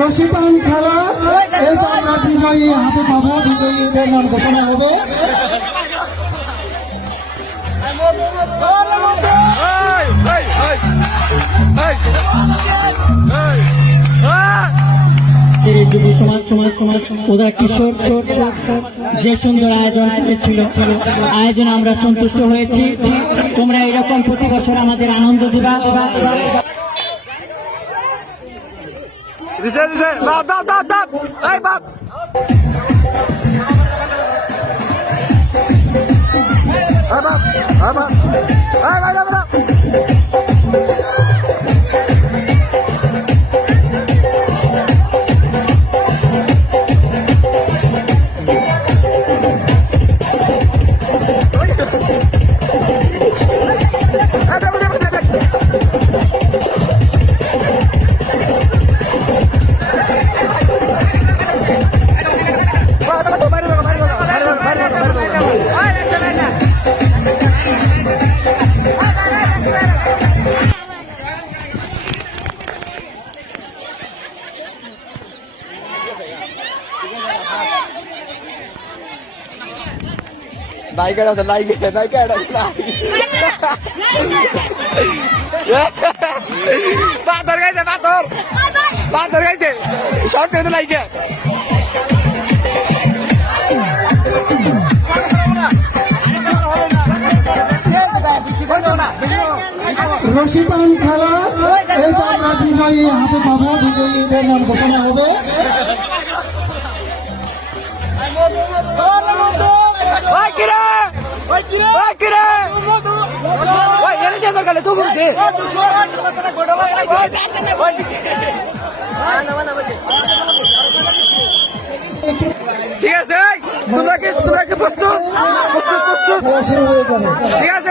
রশিটান খেলা এইটা আমরা বিজয়ী হাতে পাবো, বিজয়ীদের নাম ঘোষণা হবে। যুব সমাজ ওদের কিশোর যে সুন্দর আয়োজন করেছিল, আয়োজনে আমরা সন্তুষ্ট হয়েছি। তোমরা এরকম প্রতি বছর আমাদের আনন্দ দিবা। নায়িকা পাথর গাইছে, পাথর গাইছে, শর্ট পেতে নায়িকা। রশিটান খেলা এইটা আমরা বিজয়ী হাতে পাবো, বিজয়ীদের নাম ঘোষণা হবে। ঠিক আছে, তোমরা কি প্রস্তুত? ঠিক আছে, প্রস্তুত। খেলা শুরু হয়ে যাবে। ঠিক আছে,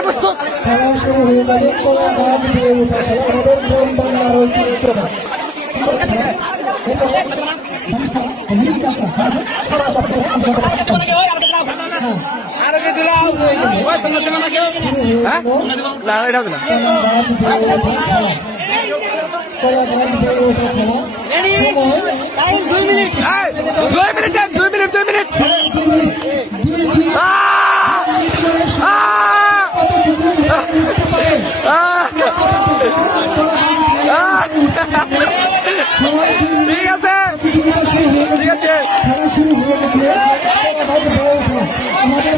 ঠিক আছে। খেলা শুরু হয়ে গেছে। আমাদের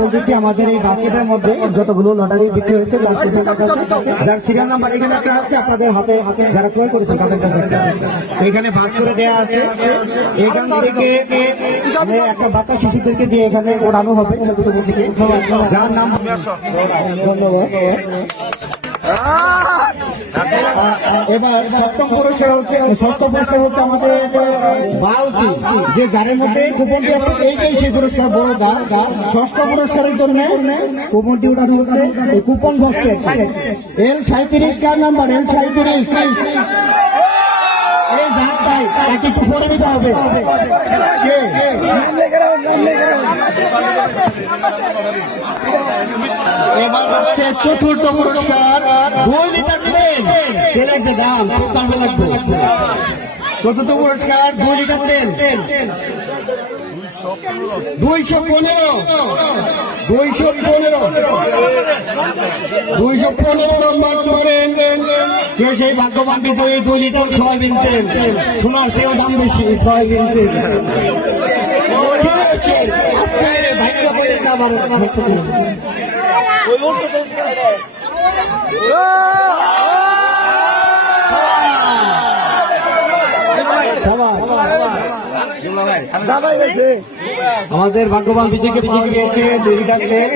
বলতেছি আমাদের এই বাস্কেটের মধ্যে যতগুলো লটারি বিক্রি হয়েছে, যার সিরিয়াল নাম্বার এখানে একটা আছে, আপনাদের হাতে যারা ক্রয় করেছেন তাদের কাছে এখানে ভাগ করে দেওয়া আছে। এখান থেকে একটা বাচ্চা শিশুদেরকে দিয়ে এখানে ওড়ানো হবে, যার নাম। ধন্যবাদ। এবার সপ্তম পুরস্কার হচ্ছে আমাদের বালতি, যে গাড়ির মধ্যে কুপনটি আছে, এইটাই সেই পুরস্কার, বড় গান। ষষ্ঠ পুরস্কারের জন্য কুপনটি উঠানো হচ্ছে এই কুপন বক্সে L37 কার নাম্বার L37 এই ঝাঁকটাই তাকে একটু পরে দিতে হবে। এবার হচ্ছে চতুর্থ পুরস্কার 2 লিটার তেলের যে দাম খুব কাজে লাগবে। চতুর্থ পুরস্কার 2 লিটার তেল। 215 নম্বর করে কে সেই ভাগ্যবান বিজয়ী 2 লিটার সয়াবিন তেল, সোনার চেয়েও দাম বেশি সয়াবিন তেল। ভাগ্য করে না আমার আমাদের ভাগ্যবান বিজয়কে পাওয়া গিয়েছে 2 লিটার তেল।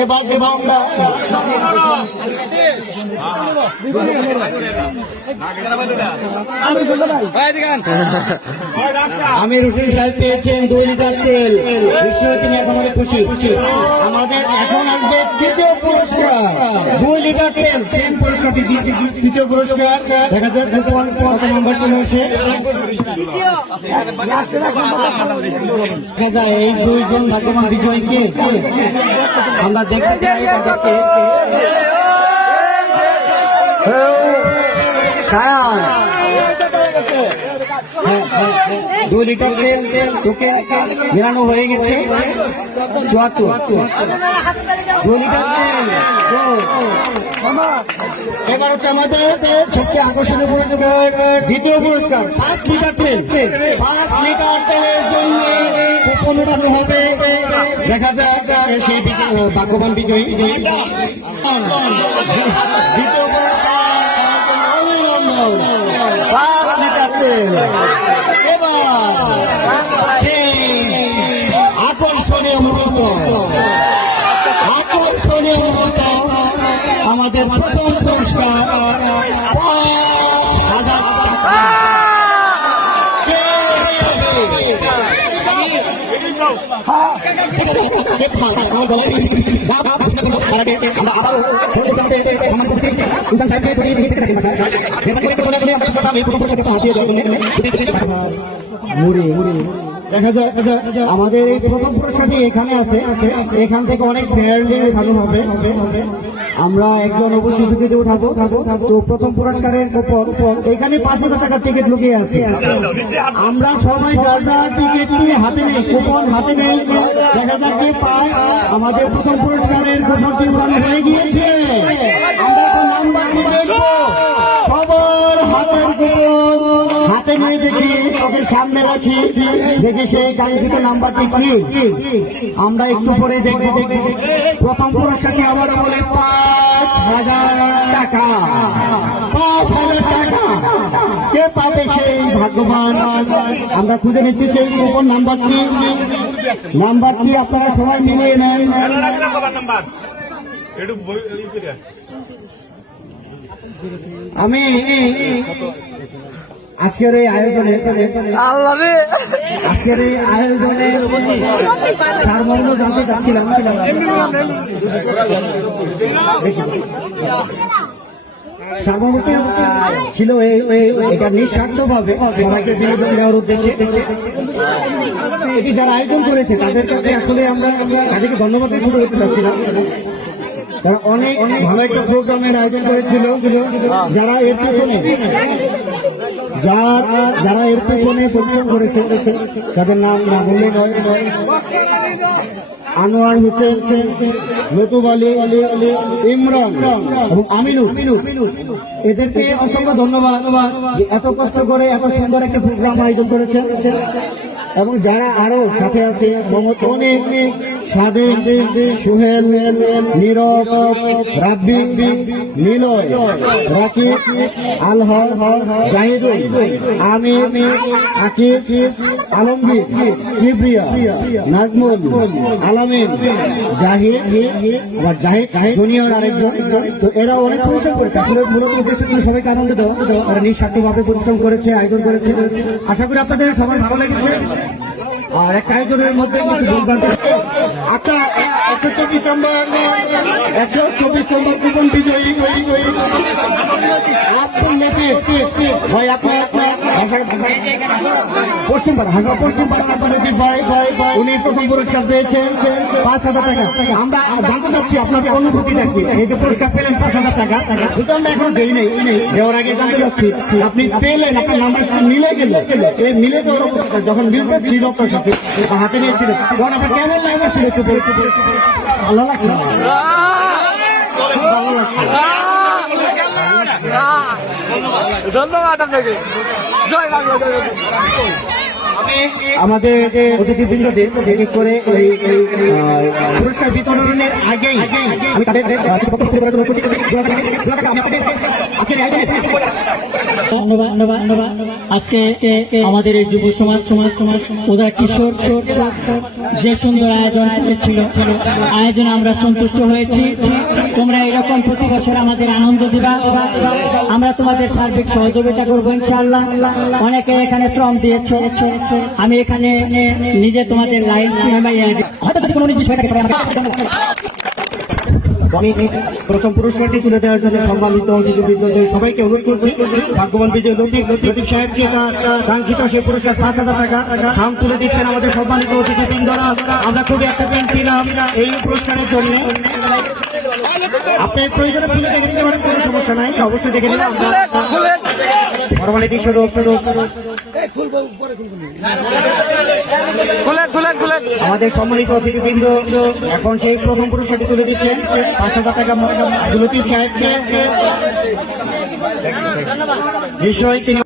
এবার দেবো আমরা আমির হোসেন সাহেব পেয়েছেন 2 লিটার তেল। নিশ্চয়ই তিনি এখন অনেক খুশি। আমাদের এখন আসবে তৃতীয় পুরস্কার 2 লিটার তেল, সেম পুরস্কারটি তৃতীয় পুরস্কার। দেখা যাক কত নম্বর চলে আসে। দেখা যায় এই 2 জন ভাগ্যবান বিজয়ীকে আমরা দেখতে চাই। তাদেরকে সায়ান 2 লিটার তেল তোকে বেরানো হয়ে গেছে 74। 2 লিটার তেল। এবার হচ্ছে আমাদের সবচেয়ে আকর্ষণীয় পুরস্কার দ্বিতীয় পুরস্কার 5 লিটার তেল। 5 লিটার তেলের জন্য কুপন উঠানো হবে। দেখা যাক সেই ভাগ্যবান বিজয়ী। দ্বিতীয় পুরস্কার 5 লিটার তেল। এবার সেই আকর্ষণীয় মুহূর্ত আমাদের প্রথম পুরস্কার 5,000 টাকা। দেখা যায় আমাদের এই প্রথম পুরস্কারটি এখানে আছে। এখান থেকে অনেক ফেয়ারলি উঠানো হবে। আমরা একজন অবশ্যই শিশুকে উঠাবো। তো প্রথম পুরস্কারের এখানে 5,000 টাকার টিকিট লুকিয়ে আছে। আমরা সবাই যার যার টিকিটটি হাতে নেই, কুপন হাতে নেই। দেখা যাক কে পায়। আমাদের প্রথম পুরস্কারের কুপনটি উঠানো হয়ে গিয়েছে। আমরা এখন নাম্বারটি দেখবো। সবার হাতের কুপন হাতে নিয়ে দেখি, ওকে সামনে রাখি, দেখি সেই কাঙ্ক্ষিত নাম্বারটি কি। আমরা একটু পরে দেখবো। প্রথম পুরস্কারটি আবার বলে 5,000 টাকা। 5,000 টাকা কে পাবে সেই ভাগ্যবান। আমরা খুঁজে নিচ্ছি সেই কুপন নাম্বারটি। আপনারা সবাই মিলিয়ে নেন। আমি আজকের এই আয়োজনে সারমর্ম জানতে চাচ্ছিলাম। সার্বভৌমত্ব ছিল এটা নিঃস্বার্থ ভাবে সবাইকে বিনোদন দেওয়ার উদ্দেশ্যে এটি যারা আয়োজন করেছে তাদের কাছে আসলে আমরা তাদেরকে ধন্যবাদ শুরু করতে চাচ্ছিলাম। তারা অনেক ভালো একটা প্রোগ্রামের আয়োজন করেছিল। যারা এর পেছনে পরিশ্রম করেছে তাদের নাম না বললে নয়। আনোয়ার হোসেন, লতুব আলী, ইমরান এবং আমিনুর, এদেরকে অসংখ্য ধন্যবাদ। এত কষ্ট করে এত সুন্দর একটা প্রোগ্রাম আয়োজন করেছে। এবং যারা আরো সাথে আছে অনেক স্বাধীন, সোহেল, নীরব, রাব্বি, নিলয়, রাকিব, আলহর, জাহিদুল, আমির, আকিব, আলমগীর, কিবরিয়া, নাজমুল, আলামিন, জাহিদ, জুনিয়র আরেকজন। তো এরা অনেক পরিশ্রম করেছে। আসলে মূলত উদ্দেশ্য ছিল সবাইকে আনন্দ দেওয়া। তারা নিঃস্বার্থভাবে পরিশ্রম করেছে, আয়োজন করেছে। আশা করি আপনাদের সবাই ভালো লেগেছে। আর একটা আয়োজনের মধ্যে কিছু ভুলভ্রান্তি। আচ্ছা, 124 নম্বর কুপন বিজয়ী আব্দুল লতিফ ভাই, আপনার পশ্চিমপাড়া হাসপাতাল পশ্চিমপাড়া আপনাদের ভাই উনি প্রথম পুরস্কার পেয়েছেন 5,000 টাকা। আমরা জানতে চাচ্ছি আপনাদের অনুভূতি দেখি, এই যে পুরস্কার পেলেন 5,000 টাকা, যেটা আমরা এখন দেই নেই, দেওয়ার আগে জানতে চাচ্ছি আপনি পেলেন, আপনার নাম্বার মিলে গেল, এই মিলে যাওয়ার যখন মিলতে ছিল আপনার সাথে হাতে নিয়েছিলেন, তখন আপনার কেমন লাগছিল একটু বলতে? ভালো লাগছে, ভালো লাগছে। ধন্যবাদ আপনাকে। জয় বাংলা। আমাদের অতিথিবৃন্দদের বিশেষ করে এই পুরস্কার বিতরণের আগেই আমি তাদের আজকে আমাদের এই যুব সমাজ ওদের কিশোর যে সুন্দর আয়োজন করেছিল, আয়োজনে আমরা সন্তুষ্ট হয়েছি। তোমরা এরকম প্রতি বছর আমাদের আনন্দ দিবা, আমরা তোমাদের সার্বিক সহযোগিতা করবো ইনশাআল্লাহ। অনেকে এখানে শ্রম দিয়েছ, আমি এখানে নিজে তোমাদের লাইন সিনেমায় হয়তো কোনো বিষয়টাকে আমি প্রথম পুরস্কারটি তুলে দেওয়ার জন্য সম্মানিত অতিথিবৃন্দদের সবাইকে অনুরোধ করছি, ভাগ্যবান বিজয় লতিফ সাহেবকে তার কাঙ্ক্ষিত সেই পুরস্কার 5,000 টাকা খাম তুলে দিচ্ছেন আমাদের সম্মানিত অতিথিবৃন্দরা। আমরা খুবই এক্সাইটেড ছিলাম এই পুরস্কারের জন্য। আপনি প্রয়োজনে তুলে দেখে নিতে পারেন, কোনো সমস্যা নাই, অবশ্যই দেখে নিলাম। ফর্মালিটি স্বরূপ আমাদের সম্মানিত অতিথিবৃন্দ এখন সেই প্রথম পুরস্কারটি তুলে দিচ্ছেন 5,000 টাকা লতিফ সাহেবকে। নিশ্চয়ই তিনি